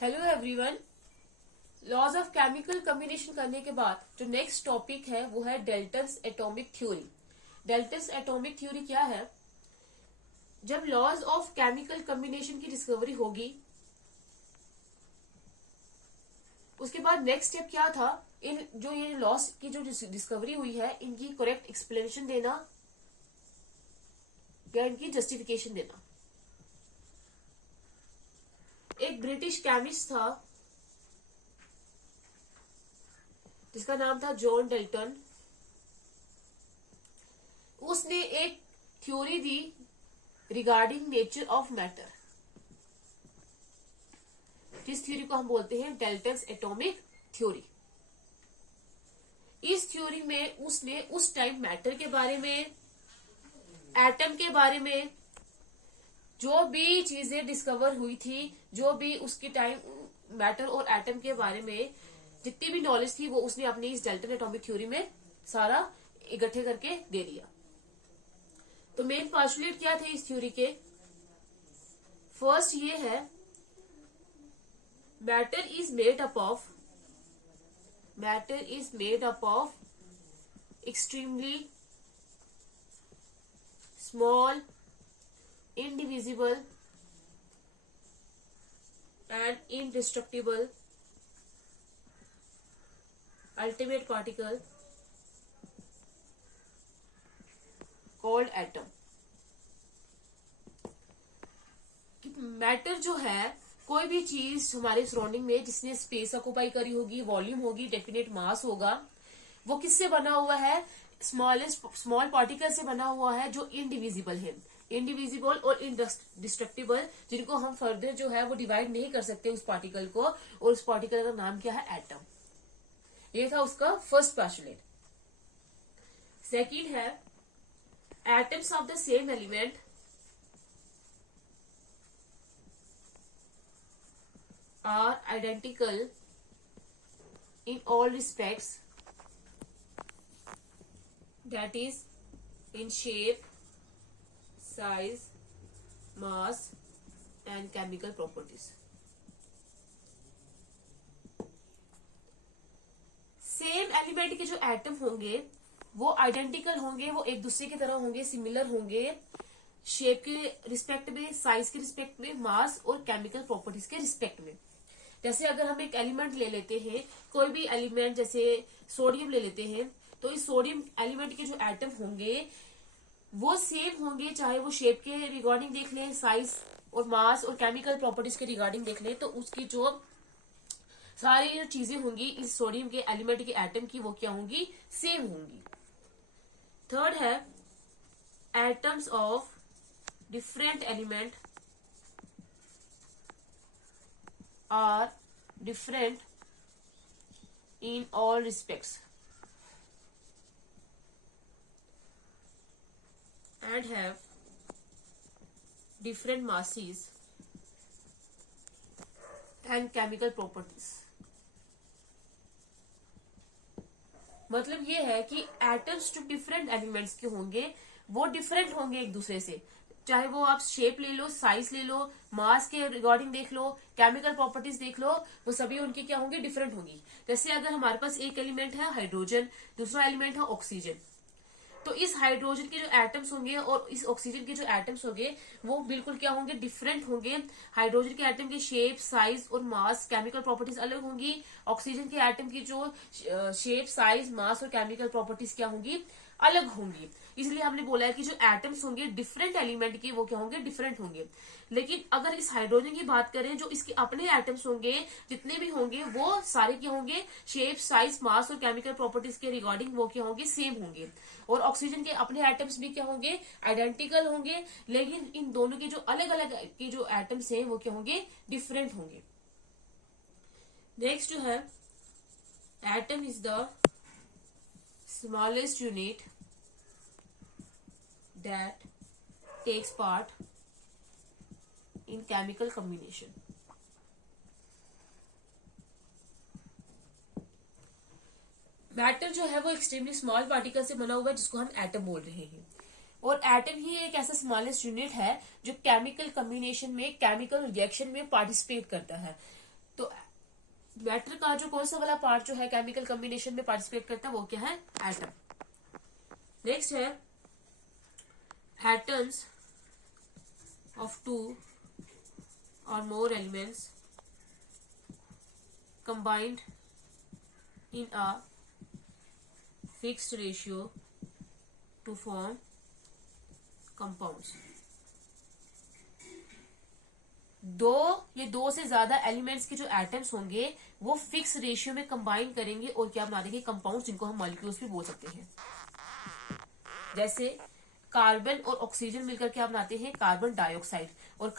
Hello everyone. Laws of chemical combination करने के बाद जो नेक्स्ट टॉपिक है वो है Dalton's atomic theory. Dalton's atomic theory क्या है? जब लॉज ऑफ केमिकल कम्बिनेशन की डिस्कवरी होगी उसके बाद नेक्स्ट स्टेप क्या था? इन जो ये लॉस की जो डिस्कवरी हुई है इनकी करेक्ट एक्सप्लेनेशन देना या इनकी जस्टिफिकेशन देना। एक ब्रिटिश केमिस्ट था जिसका नाम था जॉन डेल्टन। उसने एक थ्योरी दी रिगार्डिंग नेचर ऑफ मैटर, जिस थ्योरी को हम बोलते हैं डेल्टन्स एटॉमिक थ्योरी। इस थ्योरी में उसने उस टाइम मैटर के बारे में, एटम के बारे में जो भी चीजें डिस्कवर हुई थी, जो भी उसके टाइम मैटर और एटम के बारे में जितनी भी नॉलेज थी वो उसने अपनी इस डेल्टन एटॉमिक थ्योरी में सारा इकट्ठे करके दे दिया। तो मेन पोस्टुलेट क्या थे इस थ्योरी के? फर्स्ट ये है, matter is made up of extremely small, indivisible and indestructible ultimate particle called atom। Matter जो है कोई भी चीज हमारे सराउंडिंग में जिसने स्पेस ऑक्युपाई करी होगी, वॉल्यूम होगी, डेफिनेट मास होगा, वो किससे बना हुआ है? स्मॉल पार्टिकल से बना हुआ है जो इनडिविजिबल है, इंडिविजिबल और इनडिस्ट्रक्टिबल, जिनको हम फर्दर जो है वो डिवाइड नहीं कर सकते उस पार्टिकल को, और उस पार्टिकल का नाम क्या है? एटम। ये था उसका फर्स्ट पोस्टुलेट। सेकंड है, atoms of the same element are identical in all respects, that is in shape, size, mass and chemical properties। Same element के जो एटम होंगे वो आइडेंटिकल होंगे, वो एक दूसरे की तरह होंगे, सिमिलर होंगे, शेप के रिस्पेक्ट में, साइज के रिस्पेक्ट में, मास और केमिकल प्रॉपर्टीज के रिस्पेक्ट में। जैसे अगर हम एक एलिमेंट ले लेते हैं, कोई भी एलिमेंट, जैसे सोडियम ले लेते हैं, तो इस सोडियम एलिमेंट के जो एटम होंगे वो सेम होंगे, चाहे वो शेप के रिगार्डिंग देख लें, साइज और मास और केमिकल प्रॉपर्टीज के रिगार्डिंग देख लें, तो उसकी जो सारी जो चीजें होंगी इस सोडियम के एलिमेंट के एटम की, वो क्या होंगी? सेम होंगी। थर्ड है, atoms of different element are different in all respects and have different masses and chemical properties। मतलब ये है कि एटम्स जो डिफरेंट एलिमेंट्स के होंगे वो डिफरेंट होंगे एक दूसरे से, चाहे वो आप शेप ले लो, साइज ले लो, मास के रिगार्डिंग देख लो, केमिकल प्रॉपर्टीज देख लो, वो सभी उनकी क्या होंगी? डिफरेंट होंगी। जैसे अगर हमारे पास एक एलिमेंट है हाइड्रोजन, दूसरा एलिमेंट है ऑक्सीजन, तो इस हाइड्रोजन के जो एटम्स होंगे और इस ऑक्सीजन के जो एटम्स होंगे वो बिल्कुल क्या होंगे? डिफरेंट होंगे। हाइड्रोजन के एटम की शेप, साइज और मास, केमिकल प्रॉपर्टीज अलग होंगी। ऑक्सीजन के एटम की जो शेप, साइज, मास और केमिकल प्रॉपर्टीज क्या होंगी? अलग होंगी। इसलिए हमने बोला है कि जो एटम्स होंगे डिफरेंट एलिमेंट के, वो क्या होंगे? डिफरेंट होंगे। लेकिन अगर इस हाइड्रोजन की बात करें, जो इसके अपने एटम्स होंगे जितने भी होंगे वो सारे क्या होंगे? शेप, साइज, मास और केमिकल प्रॉपर्टीज के रिगार्डिंग वो क्या होंगे? सेम होंगे। और ऑक्सीजन के अपने एटम्स भी क्या होंगे? आइडेंटिकल होंगे। लेकिन इन दोनों के जो अलग अलग के जो एटम्स हैं वो क्या होंगे? डिफरेंट होंगे। नेक्स्ट जो है, atom is the smallest unit that takes part in chemical combination। Matter जो है वो एक्सट्रीमली स्मॉल पार्टिकल से बना हुआ है जिसको हम एटम बोल रहे हैं। और एटम ही एक ऐसा स्मॉलेस्ट यूनिट है जो केमिकल कम्बिनेशन में, केमिकल रिएक्शन में पार्टिसिपेट करता है। तो मैटर का जो कौन सा वाला पार्ट जो है केमिकल कॉम्बिनेशन में पार्टिसिपेट करता है वो क्या है, एटम। नेक्स्ट है atoms of 2 or more elements combined in a fixed ratio to form compounds। दो से ज्यादा एलिमेंट्स के जो एटम्स होंगे वो फिक्स रेशियो में कंबाइन करेंगे और क्या बना देंगे, कंपाउंड्स, जिनको हम मॉलिक्यूल्स भी बोल सकते हैं। जैसे कार्बन और ऑक्सीजन मिलकर क्या बनाते हैं, कार्बन डाइऑक्साइड। और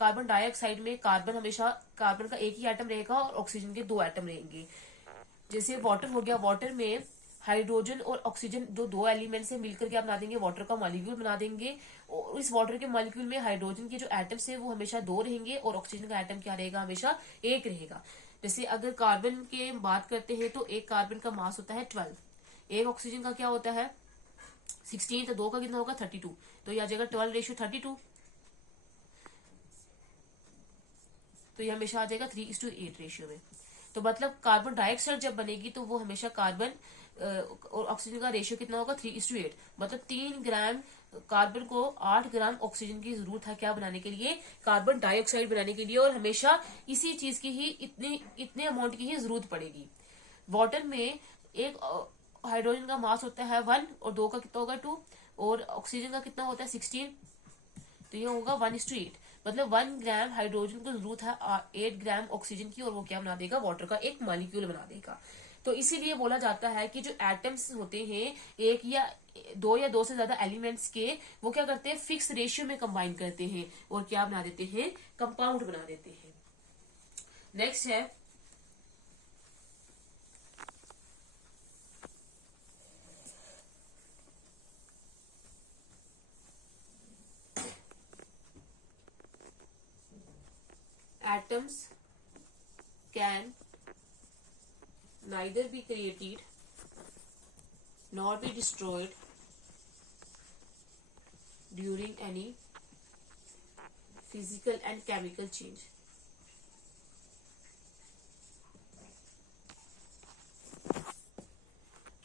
कार्बन डाइऑक्साइड में कार्बन हमेशा कार्बन का एक ही एटम रहेगा और ऑक्सीजन के 2 एटम रहेंगे। जैसे वाटर हो गया, वाटर में हाइड्रोजन और ऑक्सीजन जो 2 एलिमेंट्स है मिलकर क्या बना देंगे, वाटर का मॉलिक्यूल बना देंगे। और इस वाटर के मॉलिक्यूल में हाइड्रोजन के जो एटम्स है वो हमेशा 2 रहेंगे और ऑक्सीजन का एटम क्या रहेगा, हमेशा 1 रहेगा। जैसे अगर कार्बन के बात करते हैं तो एक कार्बन का मास होता है 12, एक ऑक्सीजन का क्या होता है 16, तो 2 का कितना होगा 32, तो ये आ जाएगा 12:32। तो ये हमेशा आ जाएगा 3:8 रेशियो में। तो मतलब कार्बन डाइऑक्साइड जब बनेगी तो वो हमेशा कार्बन और ऑक्सीजन का रेशियो कितना होगा 3:8। मतलब 3 ग्राम कार्बन को 8 ग्राम ऑक्सीजन की जरूरत है क्या बनाने के लिए, कार्बन डाइऑक्साइड बनाने के लिए। और हमेशा इसी चीज की ही इतने अमाउंट की ही जरूरत पड़ेगी। वाटर में एक हाइड्रोजन का मास होता है 1 और 2 का कितना होगा 2 और ऑक्सीजन का कितना होता है 16, तो ये होगा 1:8। मतलब 1 ग्राम हाइड्रोजन को जरूरत है 8 ग्राम ऑक्सीजन की और वो क्या बना देगा, वाटर का एक मॉलिक्यूल बना देगा। तो इसीलिए बोला जाता है कि जो एटम्स होते हैं एक या 2 से ज्यादा एलिमेंट्स के, वो क्या करते हैं फिक्स रेशियो में कंबाइन करते हैं और क्या बना देते हैं, कंपाउंड बना देते हैं। नेक्स्ट है atoms can neither be created nor be destroyed during any physical and chemical change।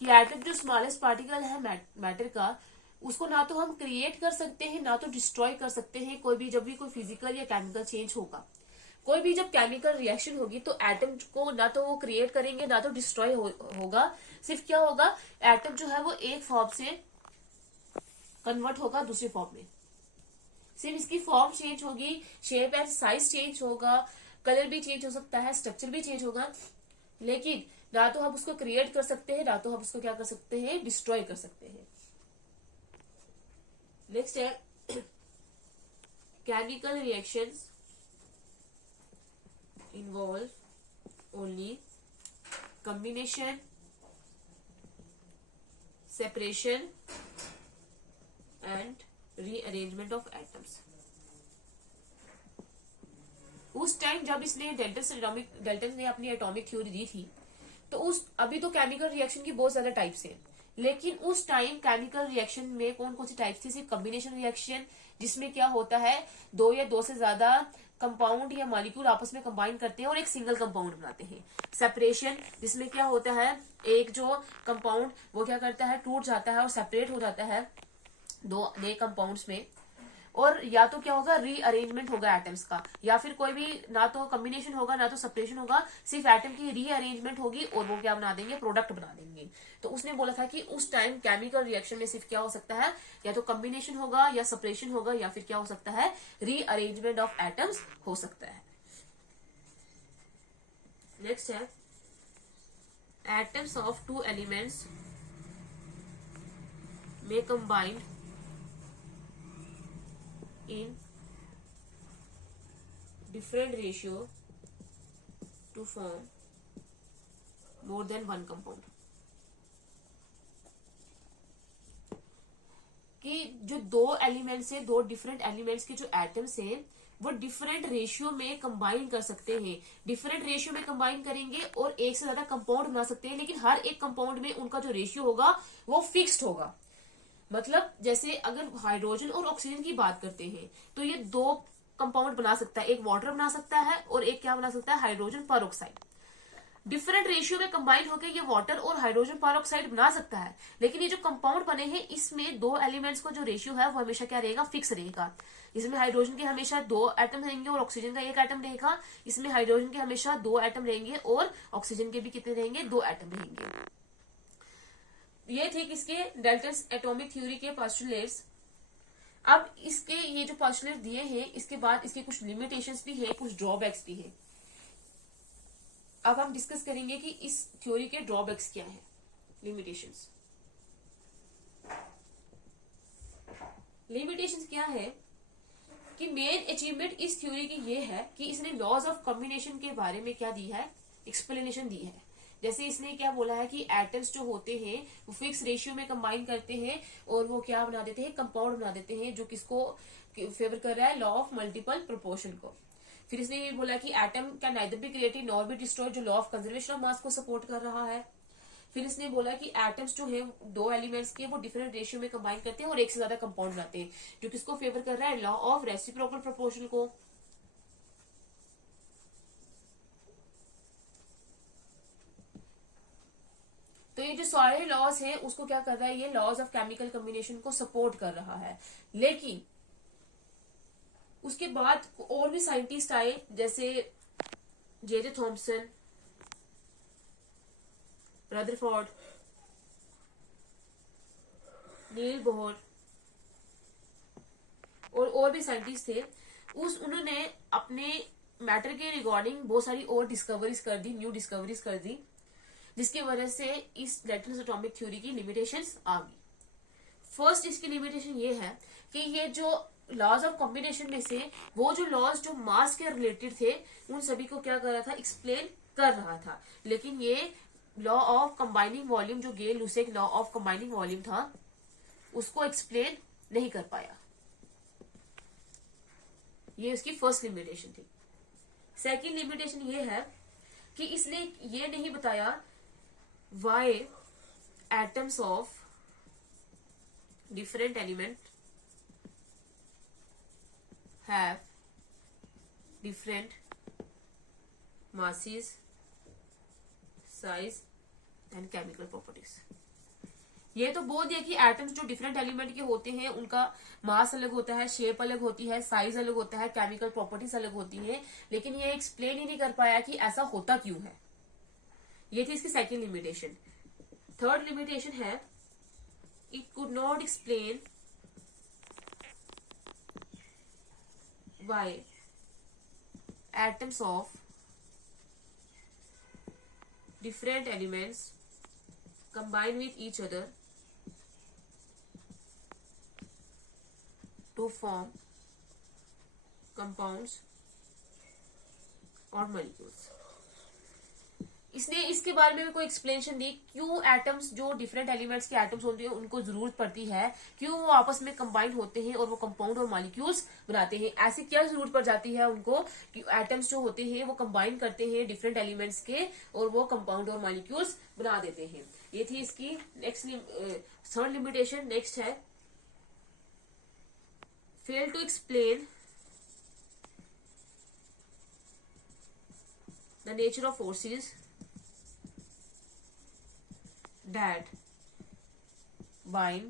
कि एटम जो स्मॉलेस्ट पार्टिकल है मैटर का, उसको ना तो हम क्रिएट कर सकते हैं ना तो डिस्ट्रॉय कर सकते हैं। जब भी कोई फिजिकल या केमिकल चेंज होगा, कोई भी जब केमिकल रिएक्शन होगी तो एटम को ना तो वो क्रिएट करेंगे ना तो डिस्ट्रॉय होगा। सिर्फ क्या होगा, एटम जो है वो एक फॉर्म से कन्वर्ट होगा दूसरे फॉर्म में। सिर्फ इसकी फॉर्म चेंज होगी, शेप एंड साइज चेंज होगा, कलर भी चेंज हो सकता है, स्ट्रक्चर भी चेंज होगा। लेकिन ना तो हम उसको क्रिएट कर सकते हैं ना तो हम उसको क्या कर सकते हैं, डिस्ट्रॉय कर सकते हैं। नेक्स्ट है chemical reactions involve only combination, separation and rearrangement of atoms। उस टाइम जब इसने डेल्टन ने अपनी एटॉमिक थ्योरी दी थी तो अभी तो केमिकल रिएक्शन की बहुत ज्यादा टाइप्स हैं, लेकिन उस टाइम केमिकल रिएक्शन में कौन कौन सी टाइप्स थी, सिर्फ कॉम्बिनेशन रिएक्शन जिसमें क्या होता है 2 या 2 से ज्यादा कंपाउंड या मॉलिक्यूल आपस में कंबाइन करते हैं और एक सिंगल कंपाउंड बनाते हैं। सेपरेशन जिसमें क्या होता है एक जो कंपाउंड वो क्या करता है, टूट जाता है और सेपरेट हो जाता है 2 नए कंपाउंड्स में। और या तो क्या होगा, रीअरेंजमेंट होगा एटम्स का, या फिर कोई भी ना तो कॉम्बिनेशन होगा ना तो सेपरेशन होगा, सिर्फ एटम की रीअरेंजमेंट होगी और वो क्या बना देंगे, प्रोडक्ट बना देंगे। तो उसने बोला था कि उस टाइम केमिकल रिएक्शन में सिर्फ क्या हो सकता है, या तो कॉम्बिनेशन होगा या सेपरेशन होगा या फिर क्या हो सकता है, रीअरेंजमेंट ऑफ एटम्स हो सकता है। नेक्स्ट है एटम्स ऑफ 2 एलिमेंट्स में combined in different ratio to form more than one compound। कि जो 2 एलिमेंट्स है, 2 डिफरेंट एलिमेंट्स के जो एटम्स हैं वो डिफरेंट रेशियो में कंबाइन कर सकते हैं। डिफरेंट रेशियो में कंबाइन करेंगे और एक से ज्यादा कंपाउंड बना सकते हैं, लेकिन हर एक कंपाउंड में उनका जो रेशियो होगा वो फिक्स्ड होगा। मतलब जैसे अगर हाइड्रोजन और ऑक्सीजन की बात करते हैं तो ये 2 कंपाउंड बना सकता है, एक वाटर बना सकता है और एक क्या बना सकता है, हाइड्रोजन पेरोक्साइड। डिफरेंट रेशियो में कंबाइन होकर ये वाटर और हाइड्रोजन पेरोक्साइड बना सकता है, लेकिन ये जो कंपाउंड बने हैं इसमें दो एलिमेंट्स का जो रेशियो है वो हमेशा क्या रहेगा, फिक्स रहेगा। इसमें हाइड्रोजन के हमेशा 2 एटम रहेंगे और ऑक्सीजन का 1 एटम रहेगा। इसमें हाइड्रोजन के हमेशा 2 एटम रहेंगे और ऑक्सीजन के भी कितने रहेंगे, 2 एटम रहेंगे। ये थे किसके, डाल्टन्स एटॉमिक थ्योरी के पोस्टुलेट्स। अब इसके ये जो पोस्टुलेट दिए हैं इसके बाद इसके कुछ लिमिटेशंस भी है, कुछ ड्रॉबैक्स भी है। अब हम डिस्कस करेंगे कि इस थ्योरी के ड्रॉबैक्स क्या है, लिमिटेशंस। लिमिटेशंस क्या है कि मेन अचीवमेंट इस थ्योरी की ये है कि इसने लॉज ऑफ कॉम्बिनेशन के बारे में क्या दी है, एक्सप्लेनेशन दी है। जैसे इसने क्या बोला है कि एटम्स जो होते हैं वो फिक्स रेशियो में कंबाइन करते हैं और वो क्या बना देते हैं, कंपाउंड बना देते हैं, जो किसको फेवर कर रहा है, लॉ ऑफ मल्टीपल प्रोपोर्शन को। फिर इसने ये बोला कि atom can neither be created nor be destroyed, जो law of conservation of mass को सपोर्ट कर रहा है। फिर इसने बोला कि एटम्स जो है 2 एलिमेंट्स के वो डिफरेंट रेशियो में कंबाइन करते हैं और एक से ज्यादा कंपाउंड बनाते हैं, जो किसको फेवर कर रहा है, लॉ ऑफ रेसिप्रोकल प्रोपोर्शन को। तो ये जो सारे लॉज हैं उसको क्या कर रहा है, ये लॉज ऑफ केमिकल कॉम्बिनेशन को सपोर्ट कर रहा है। लेकिन उसके बाद और भी साइंटिस्ट आए, जैसे जे थॉमसन, रदरफोर्ड, नील बोहर और भी साइंटिस्ट थे। उन्होंने अपने मैटर के रिगार्डिंग बहुत सारी और डिस्कवरीज कर दी, न्यू डिस्कवरीज कर दी, जिसकी वजह से इस डाल्टन्स एटॉमिक थ्योरी की लिमिटेशंस आ गई। फर्स्ट इसकी लिमिटेशन ये है कि ये जो लॉज ऑफ कॉम्बिनेशन में से वो जो लॉज जो मास के रिलेटेड थे उन सभी को क्या कर रहा था, एक्सप्लेन कर रहा था। लेकिन ये लॉ ऑफ कंबाइनिंग वॉल्यूम जो Gay Lussac law of combining volume था उसको एक्सप्लेन नहीं कर पाया। ये उसकी फर्स्ट लिमिटेशन थी। सेकंड लिमिटेशन ये है कि इसने ये नहीं बताया why atoms of different element have different masses, size and chemical properties. ये तो बोल दिया कि एटम्स जो डिफरेंट एलिमेंट के होते हैं उनका मास अलग होता है, शेप अलग होती है, साइज अलग होता है, केमिकल प्रॉपर्टीज अलग होती है, लेकिन ये एक्सप्लेन ही नहीं कर पाया कि ऐसा होता क्यों है। ये थी इसकी सेकेंड लिमिटेशन। थर्ड लिमिटेशन है it could not explain why atoms of different elements combine with each other to form compounds or molecules। इसने इसके बारे में भी कोई एक्सप्लेनेशन दी, क्यों एटम्स जो डिफरेंट एलिमेंट्स के एटम्स होते हैं उनको जरूरत पड़ती है, क्यों वो आपस में कंबाइन होते हैं और वो कंपाउंड और मॉलिक्यूल्स बनाते हैं। ऐसी क्या जरूरत पड़ जाती है उनको कि एटम्स जो होते हैं वो कंबाइन करते हैं डिफरेंट एलिमेंट्स के और वो कंपाउंड और मॉलिक्यूल्स बना देते हैं। ये थी इसकी नेक्स्ट थर्ड लिमिटेशन। नेक्स्ट है fail to explain the nature of forces that bind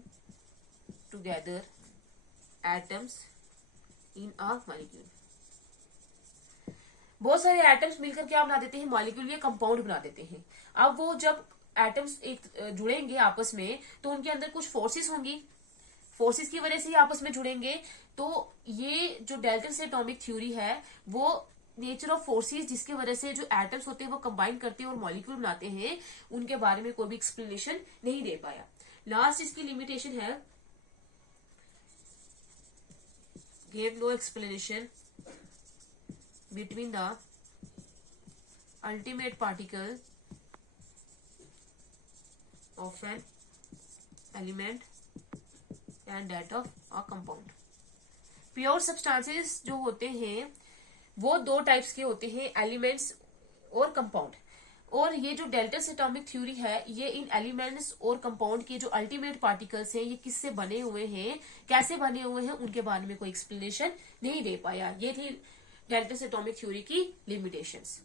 together atoms in a molecule। बहुत सारे एटम्स मिलकर क्या बना देते हैं, मॉलिक्यूल या कंपाउंड बना देते हैं। अब वो जब एटम्स एक जुड़ेंगे आपस में तो उनके अंदर कुछ फोर्सेस होंगी, फोर्सेस की वजह से ही आपस में जुड़ेंगे। तो ये जो डाल्टन्स एटॉमिक थ्योरी है वो नेचर ऑफ फोर्सेस जिसकी वजह से जो एटम्स होते हैं वो कंबाइन करते हैं और मॉलिक्यूल बनाते हैं, उनके बारे में कोई भी एक्सप्लेनेशन नहीं दे पाया। लास्ट इसकी लिमिटेशन है gave no explanation between the ultimate particle of an element and that of a compound। Pure substances जो होते हैं वो 2 टाइप्स के होते हैं, एलिमेंट्स और कंपाउंड। और ये जो डेल्टस एटॉमिक थ्योरी है ये इन एलिमेंट्स और कंपाउंड के जो अल्टीमेट पार्टिकल्स हैं ये किससे बने हुए हैं, कैसे बने हुए हैं, उनके बारे में कोई एक्सप्लेनेशन नहीं दे पाया। ये थी डेल्टस एटॉमिक थ्योरी की लिमिटेशंस।